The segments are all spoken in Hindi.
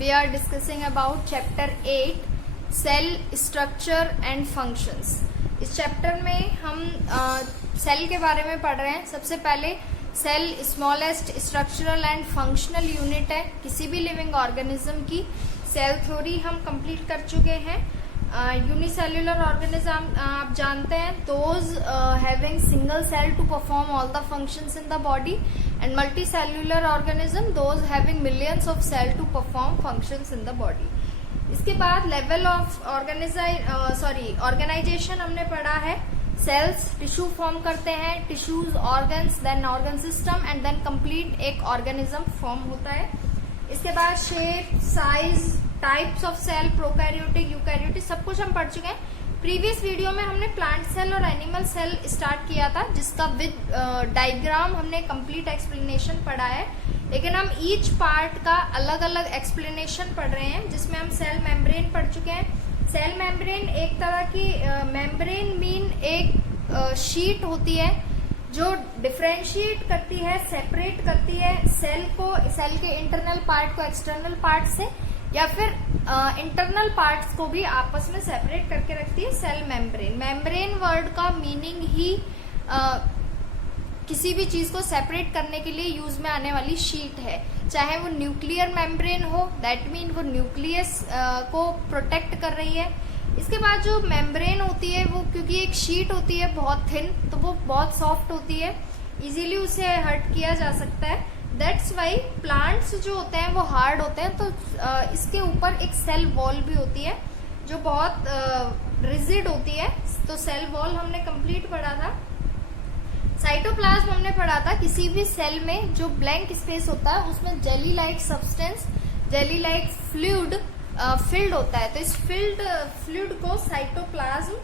we are discussing about chapter 8 cell structure and functions। इस चैप्टर में हम सेल के बारे में पढ़ रहे हैं। सबसे पहले cell smallest structural and functional unit है किसी भी लिविंग ऑर्गेनिज्म की। सेल थ्योरी हम कंप्लीट कर चुके हैं। यूनिसेल्युलर ऑर्गेनिज्म आप जानते हैं, those having single cell to perform all the functions in the body, and multicellular organism those having millions of cell to perform functions in the body. इसके बाद लेवल ऑफ ऑर्गेनाइजेशन हमने पढ़ा है। सेल्स टिश्यू फॉर्म करते हैं, tissues organs, then organ system and then complete एक ऑर्गेनिज्म फॉर्म होता है। इसके बाद shape, size, types of cell, prokaryotic, eukaryotic, सब कुछ हम पढ़ चुके हैं। प्रीवियस वीडियो में हमने प्लांट सेल और एनिमल सेल स्टार्ट किया था, जिसका विद डायग्राम हमने कंप्लीट एक्सप्लेनेशन पढ़ा है। लेकिन हम ईच पार्ट का अलग अलग एक्सप्लेनेशन पढ़ रहे हैं, जिसमें हम सेल मेम्ब्रेन पढ़ चुके हैं। सेल मेम्ब्रेन एक तरह की मेम्ब्रेन मीन एक शीट होती है जो डिफरेंशिएट करती है, सेपरेट करती है सेल को, सेल के इंटरनल पार्ट को एक्सटर्नल पार्ट से, या फिर इंटरनल पार्ट्स को भी आपस में सेपरेट करके रखती है सेल मेम्ब्रेन। मेम्ब्रेन वर्ड का मीनिंग ही किसी भी चीज को सेपरेट करने के लिए यूज में आने वाली शीट है। चाहे वो न्यूक्लियर मेम्ब्रेन हो, दैट मीन वो न्यूक्लियस को प्रोटेक्ट कर रही है। इसके बाद जो मेम्ब्रेन होती है वो, क्योंकि एक शीट होती है बहुत थिन, तो वो बहुत सॉफ्ट होती है, इजीली उसे हर्ट किया जा सकता है। दैट्स वाई प्लांट्स जो होते हैं वो हार्ड होते हैं, तो इसके ऊपर एक सेल वॉल भी होती है जो बहुत रिजिड होती है। तो सेल वॉल हमने कंप्लीट पढ़ा था। साइटोप्लाज्म हमने पढ़ा था। किसी भी सेल में जो ब्लैंक स्पेस होता है उसमें jelly like substance, jelly like fluid filled होता है, तो इस फ्लूइड को साइटोप्लाज्म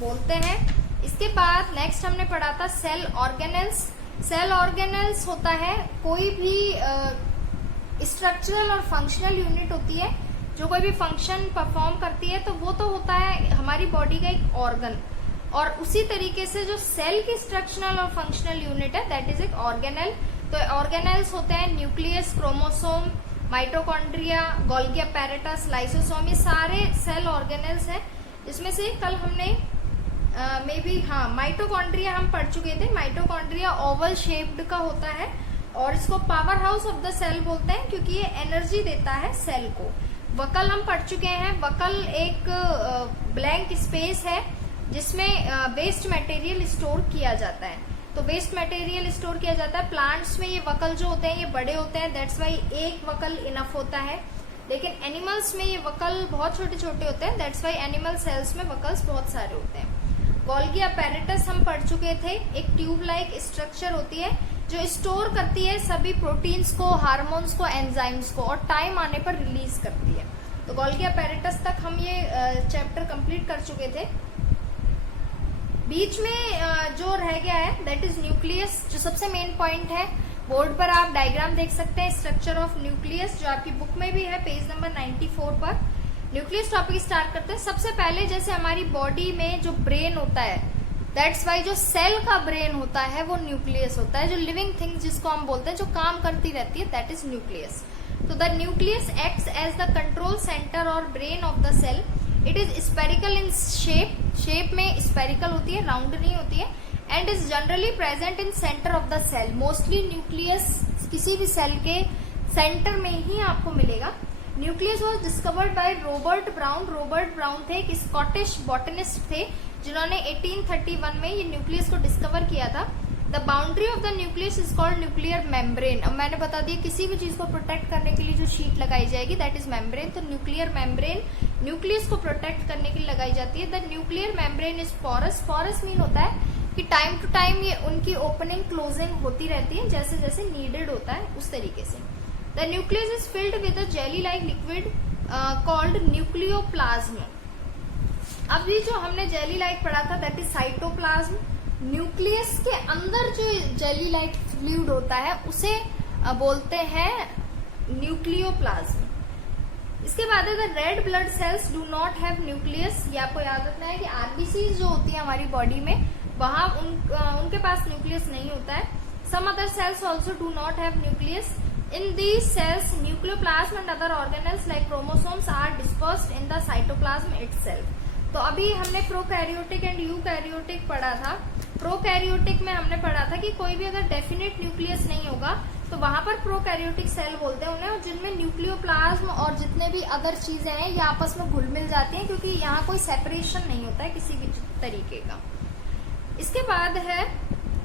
बोलते हैं। इसके बाद नेक्स्ट हमने पढ़ा था सेल ऑर्गेनेल्स। सेल ऑर्गेनेल्स होता है कोई भी स्ट्रक्चरल और फंक्शनल यूनिट होती है जो कोई भी फंक्शन परफॉर्म करती है, तो वो तो होता है हमारी बॉडी का एक ऑर्गन। और उसी तरीके से जो सेल की स्ट्रक्चरल और फंक्शनल यूनिट है, दैट इज एक ऑर्गेनेल। तो ऑर्गेनेल्स होते हैं nucleus, chromosome, mitochondria, Golgi apparatus, lysosome, ये सारे सेल ऑर्गेनेल्स हैं। जिसमें से कल हमने माइटोकॉन्ड्रिया हम पढ़ चुके थे। माइटोकॉन्ड्रिया ओवल शेप्ड का होता है और इसको power house of the cell बोलते हैं, क्योंकि ये एनर्जी देता है सेल को। वकल हम पढ़ चुके हैं। वकल एक ब्लैंक स्पेस है जिसमें वेस्ट मटेरियल स्टोर किया जाता है। तो वेस्ट मटेरियल स्टोर किया जाता है। प्लांट्स में ये वकल जो होते हैं ये बड़े होते हैं, दैट्स वाई एक वकल इनफ होता है। लेकिन एनिमल्स में ये वकल बहुत छोटे छोटे होते हैं, दैट्स वाई एनिमल सेल्स में वकल्स बहुत सारे होते हैं। गोल्गी अपैरेटस हम पढ़ चुके थे। एक ट्यूब लाइक स्ट्रक्चर होती है जो स्टोर करती है सभी प्रोटीन्स को, हार्मोन्स को, एंजाइम्स को, और टाइम आने पर रिलीज करती है। तो गोल्गी अपैरेटस तक हम ये चैप्टर कंप्लीट कर चुके थे। बीच में जो रह गया है दैट इज न्यूक्लियस, जो सबसे मेन पॉइंट है। बोर्ड पर आप डायग्राम देख सकते हैं स्ट्रक्चर ऑफ न्यूक्लियस, जो आपकी बुक में भी है पेज नंबर 94 पर। न्यूक्लियस टॉपिक स्टार्ट करते हैं। सबसे पहले जैसे हमारी बॉडी में जो ब्रेन होता है, दैट्स वाई जो सेल का ब्रेन होता है वो न्यूक्लियस होता है। जो लिविंग थिंग्स जिसको हम बोलते हैं, जो काम करती रहती है, दैट इज न्यूक्लियस। तो the nucleus acts as the control centre और brain of the cell. It is spherical in shape में स्पेरिकल होती है, राउंड नहीं होती है, and is generally present in centre of the cell. Mostly nucleus किसी भी सेल के सेंटर में ही आपको मिलेगा। Nucleus was discovered by Robert Brown. Robert Brown थे, एक स्कॉटिश बॉटनिस्ट थे, जिन्होंने 1831 में ये न्यूक्लियस को डिस्कवर किया था। The boundary of the nucleus is called nuclear membrane. अब मैंने बता दिया किसी भी चीज को प्रोटेक्ट करने के लिए जो शीट लगाई जाएगी दैट इज मेम्ब्रेन। तो न्यूक्लियर मेम्ब्रेन न्यूक्लियस को प्रोटेक्ट करने के लिए लगाई जाती है। The nuclear membrane is porous. Porous mean होता है कि टाइम टू टाइम ये उनकी ओपनिंग क्लोजिंग होती रहती है, जैसे जैसे नीडेड होता है उस तरीके से। The nucleus is filled with a jelly-like liquid called nucleoplasm. अब ये जो हमने jelly-like पढ़ा था that is cytoplasm. न्यूक्लियस के अंदर जो jelly-like fluid होता है उसे बोलते हैं न्यूक्लियोप्लाज्म। इसके बाद है the red blood cells do not have nucleus। ये आपको याद रखना है कि आरबीसी जो होती है हमारी बॉडी में, वहां उनके पास न्यूक्लियस नहीं होता है। Some other cells also do not have nucleus। In these cells, nucleoplasm and other organelles like chromosomes are dispersed in the cytoplasm itself. तो अभी हमने प्रोकैरियोटिक एंड यूकैरियोटिक पढ़ा था. प्रोकैरियोटिक में हमने पढ़ा था कि कोई भी अगर डेफिनेट न्यूक्लियस नहीं होगा तो वहां पर प्रोकैरियोटिक सेल बोलते हैं उन्हें, और जिनमें न्यूक्लियोप्लाज्म और जितने भी अदर चीजें हैं ये आपस में घुल मिल जाती हैं, क्योंकि यहाँ कोई सेपरेशन नहीं होता है किसी भी तरीके का. इसके बाद है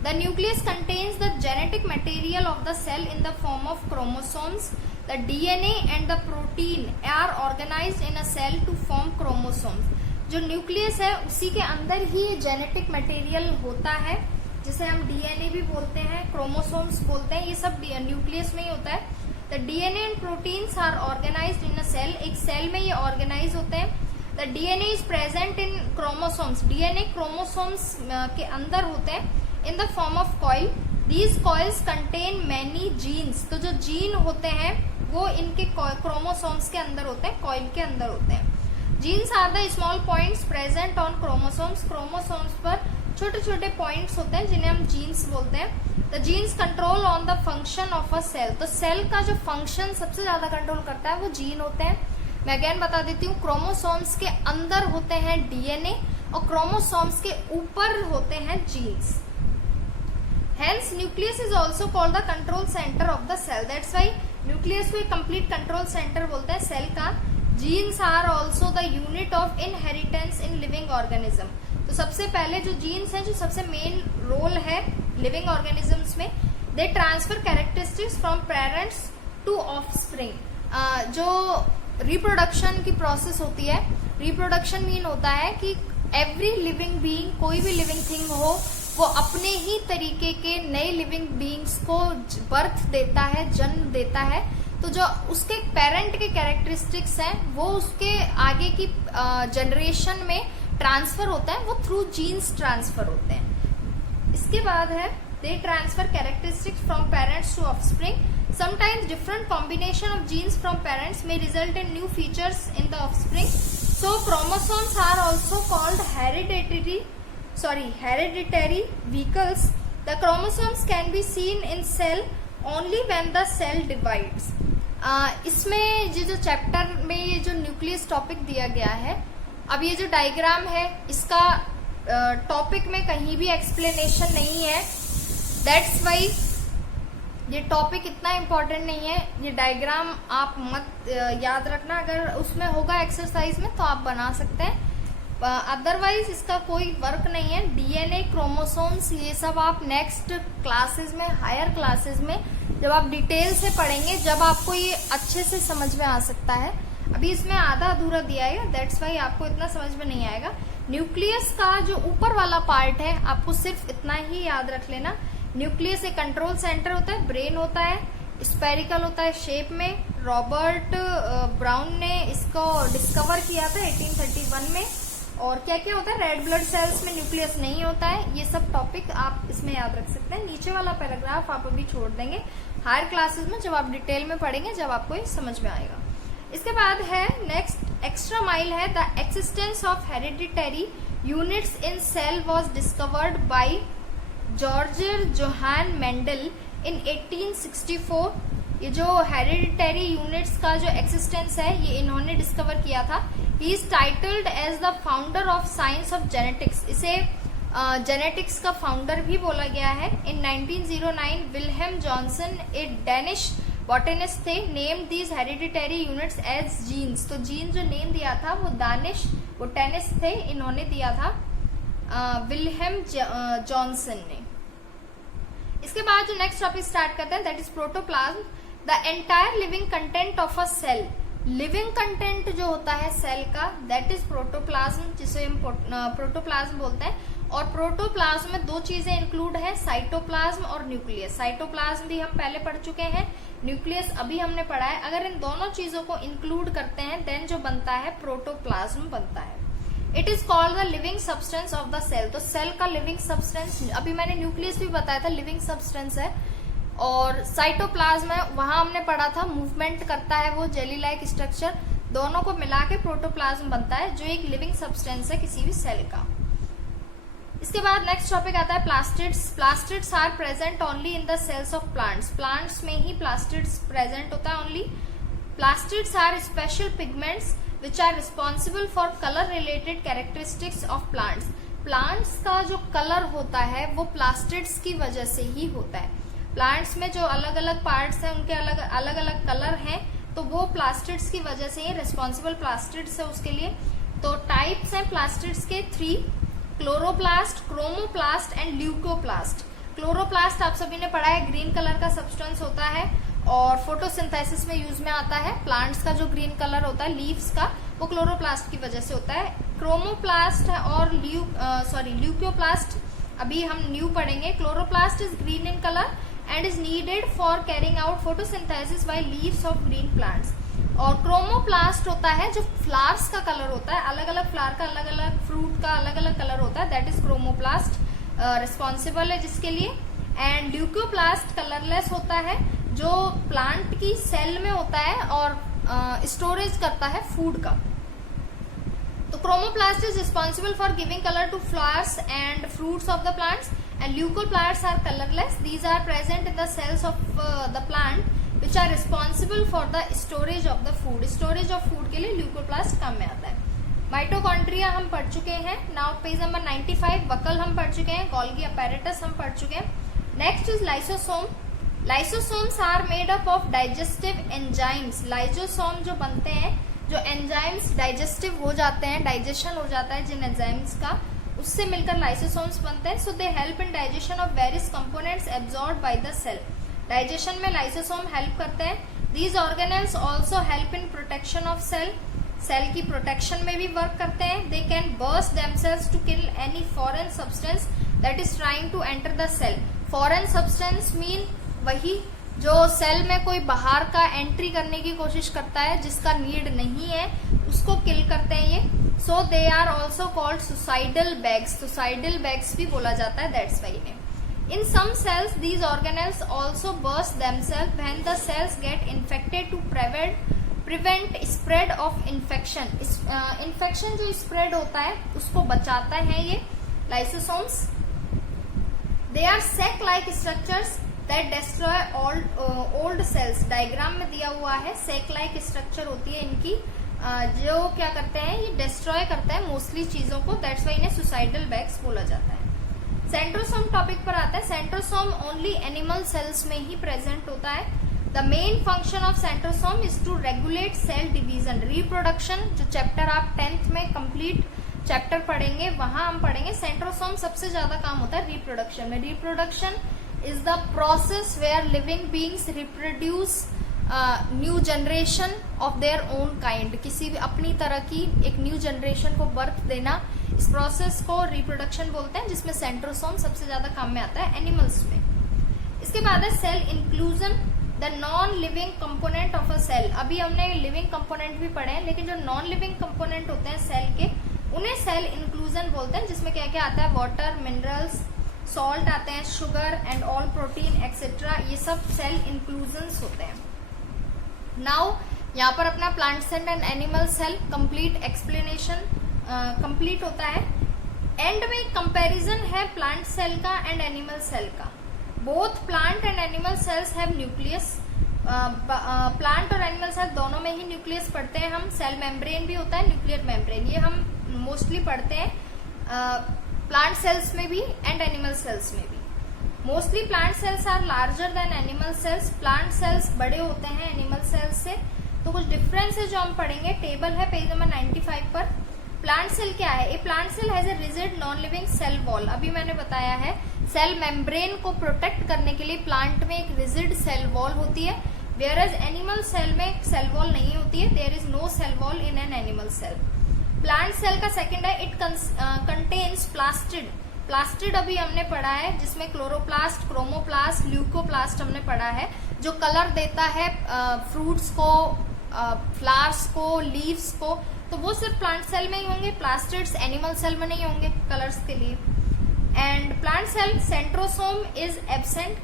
the nucleus contains the genetic material of the cell in the form of chromosomes. The DNA and the protein are organized in a cell to form chromosomes. जो न्यूक्लियस है उसी के अंदर ही जेनेटिक मटेरियल होता है, जिसे हम डीएनए भी बोलते हैं, क्रोमोसोम्स बोलते हैं, ये सब न्यूक्लियस में ही होता है. The DNA and proteins are organized in a cell. एक सेल में ये ऑर्गेनाइज होते हैं. The DNA is present in chromosomes. DNA chromosomes के अंदर होते हैं in the form of coil. These coils contain many genes. तो जो जीन होते हैं वो इनके क्रोमोसोम्स के अंदर होते हैं, कॉइल के अंदर होते हैं. Genes are the small points present on chromosomes. Chromosomes पर छोटे छोटे पॉइंट्स होते हैं जिन्हें हम जीन्स बोलते हैं. The genes control on the function of a cell. तो सेल का जो फंक्शन सबसे ज्यादा कंट्रोल करता है वो जीन होते हैं. मैं अगेन बता देती हूँ, क्रोमोसोम्स के अंदर होते हैं डीएनए और क्रोमोसोम्स के ऊपर होते हैं jeans. Hence, nucleus is also called the control center of the cell. That's why nucleus को एक complete control center बोलते हैं सेल का. Genes are also the unit of inheritance in living organism. तो सबसे पहले जो जीन्स हैं, जो सबसे मेन रोल है लिविंग ऑर्गेनिजम्स में, they transfer characteristics from parents to offspring. जो रिप्रोडक्शन की प्रोसेस होती है, रिप्रोडक्शन मीन होता है कि एवरी लिविंग बीइंग, कोई भी लिविंग थिंग हो, वो अपने ही तरीके के नए लिविंग बीइंग्स को बर्थ देता है, जन्म देता है. तो जो उसके पेरेंट के कैरेक्टरिस्टिक्स हैं वो उसके आगे की जनरेशन में ट्रांसफर होता है, वो थ्रू जीन्स ट्रांसफर होते हैं. इसके बाद है they transfer characteristics from parents to offspring. Sometimes different combination of genes from parents may result in new features in the offspring. So chromosomes are also called hereditary vehicles. The chromosomes can be seen in cell only when the cell divides. इसमें ये जो चैप्टर में ये जो न्यूक्लियस टॉपिक दिया गया है, अब ये जो डायग्राम है इसका टॉपिक में कहीं भी एक्सप्लेनेशन नहीं है. दैट्स वाई ये टॉपिक इतना इम्पोर्टेंट नहीं है. ये डायग्राम आप मत याद रखना, अगर उसमें होगा एक्सरसाइज में तो आप बना सकते हैं, अदरवाइज इसका कोई वर्क नहीं है. डीएनए, क्रोमोसोम्स, ये सब आप नेक्स्ट क्लासेस में, हायर क्लासेस में जब आप डिटेल से पढ़ेंगे, जब आपको ये अच्छे से समझ में आ सकता है. अभी इसमें आधा अधूरा दिया है, दैट्स वाई आपको इतना समझ में नहीं आएगा. न्यूक्लियस का जो ऊपर वाला पार्ट है आपको सिर्फ इतना ही याद रख लेना. न्यूक्लियस एक कंट्रोल सेंटर होता है, ब्रेन होता है, स्पेरिकल होता है शेप में. रॉबर्ट ब्राउन ने इसको डिस्कवर किया था 1831 में. और क्या क्या होता है, रेड ब्लड सेल्स में न्यूक्लियस नहीं होता है. ये सब टॉपिक आप इसमें याद रख सकते हैं. नीचे वाला पैराग्राफ आप अभी छोड़ देंगे, हायर क्लासेस में जब आप डिटेल में पढ़ेंगे, जब आपको ये समझ में आएगा. इसके बाद है नेक्स्ट एक्स्ट्रा माइल है. The existence of hereditary units in cell was discovered by George Johann Mendel in 1864. ये जो हेरिडिटरी यूनिट्स का जो एक्सिस्टेंस है ये इन्होंने डिस्कवर किया था. He is titled as the founder of science of genetics. इसे जेनेटिक्स का फाउंडर भी बोला गया है. इन 1909 विल्हेम जॉनसन एक डेनिश बॉटनिस्ट थे, name these hereditary units as genes. तो जीन जो नेम दिया था वो दानिश बॉटनिस्ट थे, इन्होंने दिया था, विल्हेम जॉनसन ने. इसके बाद जो नेक्स्ट टॉपिक स्टार्ट करते हैं that is protoplasm. The entire living content of a cell. Living content जो होता है सेल का दैट इज प्रोटोप्लाज्म, जिसे हम प्रोटोप्लाज्म बोलते हैं. और प्रोटोप्लाज्म में दो चीजें इंक्लूड है, साइटोप्लाज्म और न्यूक्लियस. साइटोप्लाज्म भी हम पहले पढ़ चुके हैं, न्यूक्लियस अभी हमने पढ़ा है. अगर इन दोनों चीजों को इंक्लूड करते हैं देन जो बनता है प्रोटोप्लाज्म बनता है. It is called the living substance of the cell. तो सेल का लिविंग सब्सटेंस, अभी मैंने न्यूक्लियस भी बताया था लिविंग सब्सटेंस है, और साइटोप्लाज्म है वहां हमने पढ़ा था मूवमेंट करता है वो, जेली लाइक स्ट्रक्चर. दोनों को मिला के प्रोटोप्लाज्म बनता है जो एक लिविंग सब्सटेंस है किसी भी सेल का. इसके बाद नेक्स्ट टॉपिक आता है plastids. Plastids are present only in the cells of plants. Plants में ही प्लास्टिड्स प्रेजेंट होता है only. Plastids are special pigments which are responsible for colour related characteristics of plants. Plants का जो कलर होता है वो प्लास्टिड्स की वजह से ही होता है। प्लांट्स में जो अलग अलग पार्ट्स हैं उनके अलग अलग कलर हैं, तो वो प्लास्टिड्स की वजह से ही रिस्पॉन्सिबल प्लास्टिड्स है उसके लिए। तो टाइप्स हैं प्लास्टिड्स के 3, chloroplast, chromoplast and leucoplast. Chloroplast आप सभी ने पढ़ा है, ग्रीन कलर का सब्सटेंस होता है और फोटोसिंथेसिस में यूज में आता है। प्लांट्स का जो ग्रीन कलर होता है लीव्स का, वो क्लोरोप्लास्ट की वजह से होता है। क्रोमोप्लास्ट और ल्यूकोप्लास्ट अभी हम न्यू पढ़ेंगे। Chloroplast is green in colour and is needed for carrying out photosynthesis by leaves of green plants. और क्रोमोप्लास्ट होता है जो फ्लावर्स का कलर होता है, अलग अलग फ्लावर का, अलग अलग फ्रूट का अलग अलग कलर होता है, दैट इज क्रोमोप्लास्ट रिस्पॉन्सिबल है जिसके लिए। एंड ल्यूकोप्लास्ट कलरलेस होता है जो प्लांट की सेल में होता है और स्टोरेज करता है फूड का। तो chromoplast is responsible for giving colour to flowers and fruits of the plants and leucoplast are colourless. These are present in the cells of the plant which are responsible for the storage of the food। Storage of food के लिए ल्यूकोप्लास्ट काम में आता है। माइटोकॉन्ड्रिया हम पढ़ चुके हैं। नाउ पेज नंबर 95 वकल हम पढ़ चुके हैं, गोल्गी अपैरेटस हम पढ़ चुके हैं। Next is lysosome. Lysosomes are made up of digestive enzymes. Lysosome जो बनते हैं, जो एंजाइम्स डाइजेस्टिव हो जाते हैं, डाइजेशन हो जाता है जिन एंजाइम्स का, उससे मिलकर लाइसोसोम्स बनते हैं। So they help in digestion of various components absorb by the cell. Digestion में लाइसोसोम हेल्प करते हैं। These organelles also help in protection of cell. Cell की प्रोटेक्शन में भी वर्क करते हैं। They can burst themselves to kill any foreign substance that is trying to enter the cell. Foreign substance mean वही जो सेल में कोई बाहर का एंट्री करने की कोशिश करता है जिसका नीड नहीं है, उसको किल करते हैं ये। So they are also called suicidal bags. Suicidal bags भी बोला जाता है, that's why name. In some cells, these organelles also burst themselves when the cells get infected to prevent spread of infection। infection जो spread होता है उसको बचाता है ये lysosomes। They are sac-like structures that destroy old cells। Diagram में दिया हुआ है sac-like structure होती है इनकी, जो क्या करते हैं, ये डिस्ट्रॉय करता है मोस्टली चीजों को, दैट्स वाई इन्हें सुसाइडल बैग्स बोला जाता है। सेंट्रोसोम टॉपिक पर आता है। सेंट्रोसोम ओनली एनिमल सेल्स में ही प्रेजेंट होता है। The main function of centrosome is to regulate cell division, reproduction. जो चैप्टर आप 10th में कंप्लीट चैप्टर पढ़ेंगे वहां हम पढ़ेंगे सेंट्रोसोम सबसे ज्यादा काम होता है रिप्रोडक्शन में। Reproduction is the process where living beings reproduce new generation of their own kind. किसी भी अपनी तरह की एक न्यू जनरेशन को बर्थ देना, इस प्रोसेस को रिप्रोडक्शन बोलते हैं, जिसमें सेंट्रोसोम सबसे ज्यादा काम में आता है एनिमल्स में। इसके बाद है cell inclusion, the non living component of a cell. अभी हमने लिविंग कंपोनेंट भी पढ़े हैं, लेकिन जो नॉन लिविंग कंपोनेंट होते हैं सेल के, उन्हें सेल इंक्लूजन बोलते हैं, जिसमें क्या क्या आता है, वाटर, मिनरल्स, सॉल्ट आते हैं, sugar and all protein etcetera, ये सब सेल इंक्लूजन्स होते हैं। नाउ यहाँ पर अपना plant cell and animal cell complete explanation complete होता है। एंड में कंपैरिजन है प्लांट सेल का एंड एनिमल सेल का। Both plant and animal cells have nucleus. Plant और एनिमल सेल दोनों में ही न्यूक्लियस पढ़ते हैं हम। सेल मेम्ब्रेन भी होता है, न्यूक्लियर मेम्ब्रेन, ये हम मोस्टली पढ़ते हैं प्लांट सेल्स में भी एंड एनिमल सेल्स में भी। Mostly plant cells are larger than animal cells. Plant cells बड़े होते हैं एनिमल सेल्स से। तो कुछ डिफरेंस है जो हम पढ़ेंगे, टेबल है पेज नंबर 95 पर। प्लांट सेल क्या है? A plant cell has a rigid non living cell wall. अभी मैंने बताया है सेल मेम्ब्रेन को प्रोटेक्ट करने के लिए प्लांट में एक रिजिड सेल वॉल होती है, वेयर एज एनिमल सेल में सेल वॉल नहीं होती है। There is no cell wall in an animal cell. Plant cell का सेकंड है, इट कंटेन्स प्लास्टिड। प्लास्टिड अभी हमने पढ़ा है, जिसमें क्लोरोप्लास्ट, क्रोमोप्लास्ट, ल्यूकोप्लास्ट हमने पढ़ा है, जो कलर देता है फ्रूट्स को, फ्लावर्स को, लीव्स को। तो वो सिर्फ प्लांट सेल में ही होंगे, प्लास्टिड्स एनिमल सेल में नहीं होंगे कलर्स के लिए। And plant cell centrosome is absent.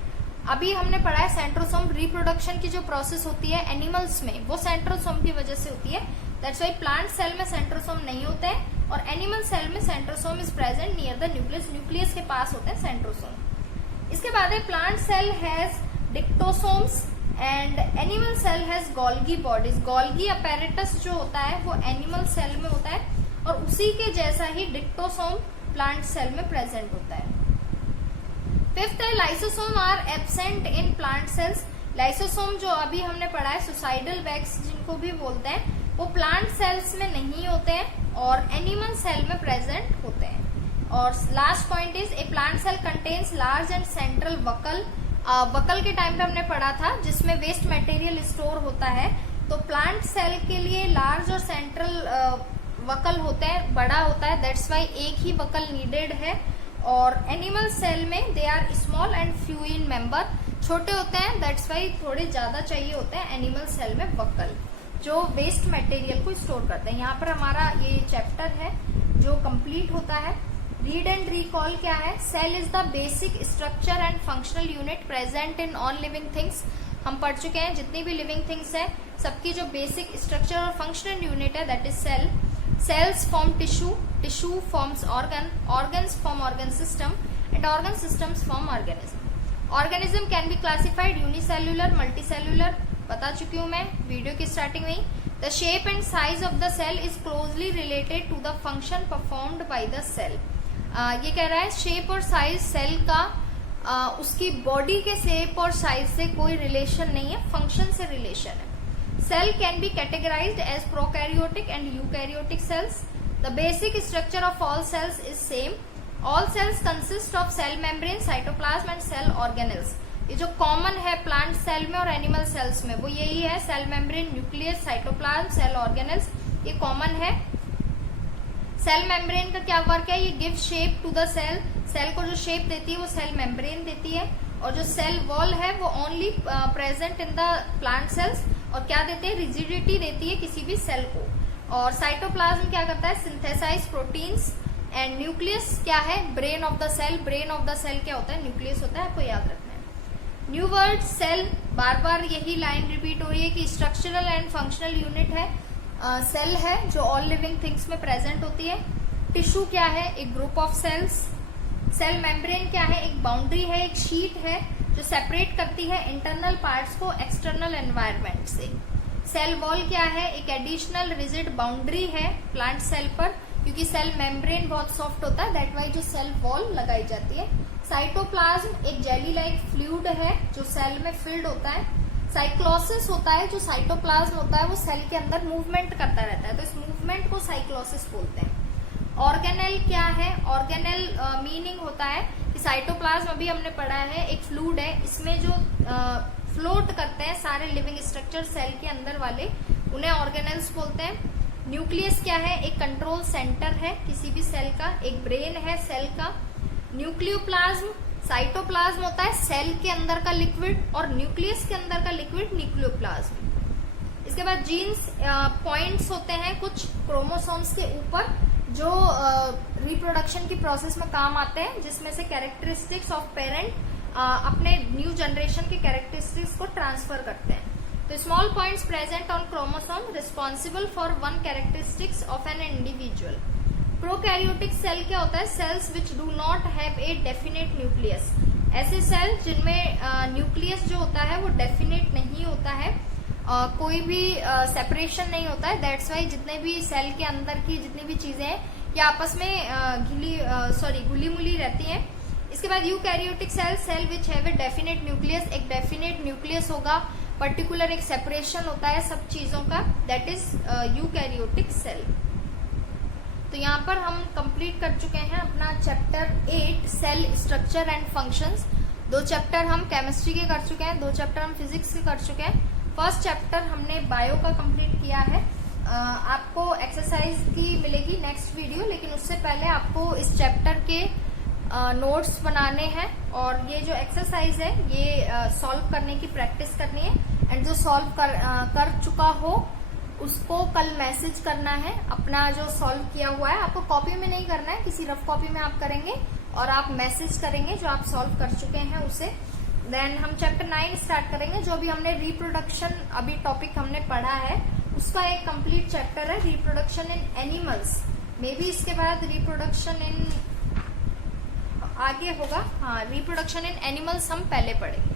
अभी हमने पढ़ा है सेंट्रोसोम रिप्रोडक्शन की जो प्रोसेस होती है एनिमल्स में, वो सेंट्रोसोम की वजह से होती है। दैट्स वाई प्लांट सेल में सेंट्रोसोम नहीं होते हैं और एनिमल सेल में centrosome is present near the nucleus, nucleus के पास होते हैं सेंट्रोसोम। इसके बाद है plant cell has dictyosomes and animal cell has Golgi bodies. Golgi apparatus जो होता है वो एनिमल सेल में होता है और उसी के जैसा ही डिक्टोसोम प्लांट सेल में प्रेजेंट होता है। फिफ्थ है lysosome are absent in plant cells. Lysosome जो अभी हमने पढ़ा है, सुसाइडल बैग्स जिनको भी बोलते हैं, वो प्लांट सेल्स में नहीं होते हैं और एनिमल सेल में प्रेजेंट होते हैं। और last point is a plant cell contains large and central vacuole. Vacuole के टाइम पे हमने पढ़ा था जिसमें वेस्ट मटेरियल स्टोर होता है, तो प्लांट सेल के लिए लार्ज और सेंट्रल वकल होते हैं, बड़ा होता है, दैट्स वाई एक ही वकल नीडेड है। और एनिमल सेल में they are small and few in member, छोटे होते हैं, दैट्स वाई थोड़े ज्यादा चाहिए होते हैं एनिमल सेल में वकल जो वेस्ट मटेरियल को स्टोर करते हैं। यहाँ पर हमारा ये चैप्टर है जो कंप्लीट होता है। रीड एंड रिकॉल क्या है? Cell is the basic structure and functional unit present in all living things. हम पढ़ चुके हैं जितनी भी लिविंग थिंग्स है सबकी जो बेसिक स्ट्रक्चर और फंक्शनल यूनिट है that is cell. Cells form tissue, tissue forms organ, organs form organ system, and organ systems form organism. Organism can be classified unicellular, multicellular, बता चुकी हूँ मैं वीडियो की स्टार्टिंग में ही। The shape and size of the cell is closely related to the function performed by the cell. ये कह रहा है शेप और साइज सेल का उसकी बॉडी के शेप और साइज से कोई रिलेशन नहीं है, फंक्शन से रिलेशन है। Cell can be categorized as prokaryotic and eukaryotic cells. The basic structure of all cells is same. All cells consist of cell membrane, cytoplasm and cell organelles. ये जो कॉमन है प्लांट सेल में और एनिमल सेल्स में वो यही है, cell membrane, nucleus, cytoplasm, cell organelles, ये कॉमन है। सेल मेम्ब्रेन का क्या वर्क है? ये give shape to the cell, cell को जो शेप देती है वो सेल मेम्ब्रेन देती है। और जो सेल वॉल है वो only present in the plant cells और क्या देते हैं? रिजिडिटी देती है किसी भी सेल को। और साइटोप्लाज्म क्या करता है? Synthesise proteins. एंड न्यूक्लियस क्या है? Brain of the cell. Brain of the cell क्या होता है? न्यूक्लियस होता है, आपको याद रखना है। न्यू वर्ड सेल, बार बार यही लाइन रिपीट हो रही है कि स्ट्रक्चरल एंड फंक्शनल यूनिट है, सेल है जो ऑल लिविंग थिंग्स में प्रेजेंट होती है। टिश्यू क्या है? एक group of cells. Cell membrane क्या है? एक बाउंड्री है, एक शीट है जो सेपरेट करती है इंटरनल पार्ट्स को एक्सटर्नल एनवायरनमेंट से। सेल वॉल क्या है? एक एडिशनल रिजिड बाउंड्री है प्लांट सेल पर, क्योंकि सेल मेम्ब्रेन बहुत सॉफ्ट होता है, दैट वाई जो सेल वॉल लगाई जाती है। साइटोप्लाज्म एक जेली लाइक फ्लूइड है जो सेल में फिल्ड होता है। साइक्लोसिस होता है, जो साइटोप्लाज्म होता है वो सेल के अंदर मूवमेंट करता रहता है, तो इस मूवमेंट को साइक्लोसिस बोलते हैं। ऑर्गेनेल क्या है? ऑर्गेनेल मीनिंग होता है कि साइटोप्लाज्म अभी हमने पढ़ा है एक फ्लूइड है, इसमें जो फ्लोट करते हैं सारे लिविंग स्ट्रक्चर सेल के अंदर वाले, उन्हें ऑर्गेनेल्स बोलते हैं। न्यूक्लियस क्या है? एक कंट्रोल सेंटर है किसी भी सेल का, एक ब्रेन है सेल का। न्यूक्लियोप्लाज्म, साइटोप्लाज्म होता है सेल के अंदर का लिक्विड और न्यूक्लियस के अंदर का लिक्विड न्यूक्लियोप्लाज्म। इसके बाद जीन्स पॉइंट्स होते हैं कुछ क्रोमोसोम्स के ऊपर जो रिप्रोडक्शन की प्रोसेस में काम आते हैं, जिसमें से कैरेक्टरिस्टिक्स ऑफ पेरेंट अपने न्यू जनरेशन के कैरेक्टरिस्टिक्स को ट्रांसफर करते हैं। तो small points present on chromosome responsible for one characteristics of an individual. Prokaryotic cell क्या होता है? Cells which do not have a definite nucleus. ऐसे सेल जिनमें न्यूक्लियस जो होता है वो डेफिनेट नहीं होता है, कोई भी सेपरेशन नहीं होता है, दैट्स वाई जितने भी सेल के अंदर की जितनी भी चीजें हैं ये आपस में घुली मुली रहती हैं। इसके बाद eukaryotic cell, cell which have a definite nucleus, एक डेफिनेट न्यूक्लियस होगा, पर्टिकुलर एक सेपरेशन होता है सब चीजों का, दैट इज यूकैरियोटिक सेल। तो यहाँ पर हम कंप्लीट कर चुके हैं अपना chapter 8 cell structure and functions. 2 chapter हम केमिस्ट्री के कर चुके हैं, 2 चैप्टर हम फिजिक्स के कर चुके हैं। फर्स्ट चैप्टर हमने बायो का कंप्लीट किया है। आपको एक्सरसाइज की मिलेगी नेक्स्ट वीडियो, लेकिन उससे पहले आपको इस चैप्टर के नोट्स बनाने हैं और ये जो एक्सरसाइज है ये सॉल्व करने की प्रैक्टिस करनी है। एंड जो सॉल्व कर चुका हो उसको कल मैसेज करना है अपना जो सॉल्व किया हुआ है। आपको कॉपी में नहीं करना है, किसी रफ कॉपी में आप करेंगे और आप मैसेज करेंगे जो आप सॉल्व कर चुके हैं उसे। देन हम चैप्टर 9 स्टार्ट करेंगे, जो भी हमने रिप्रोडक्शन अभी टॉपिक हमने पढ़ा है उसका एक कंप्लीट चैप्टर है, reproduction in animals. May be इसके बाद रिप्रोडक्शन इन आगे होगा, हाँ रिप्रोडक्शन इन एनिमल्स हम पहले पढ़ेंगे।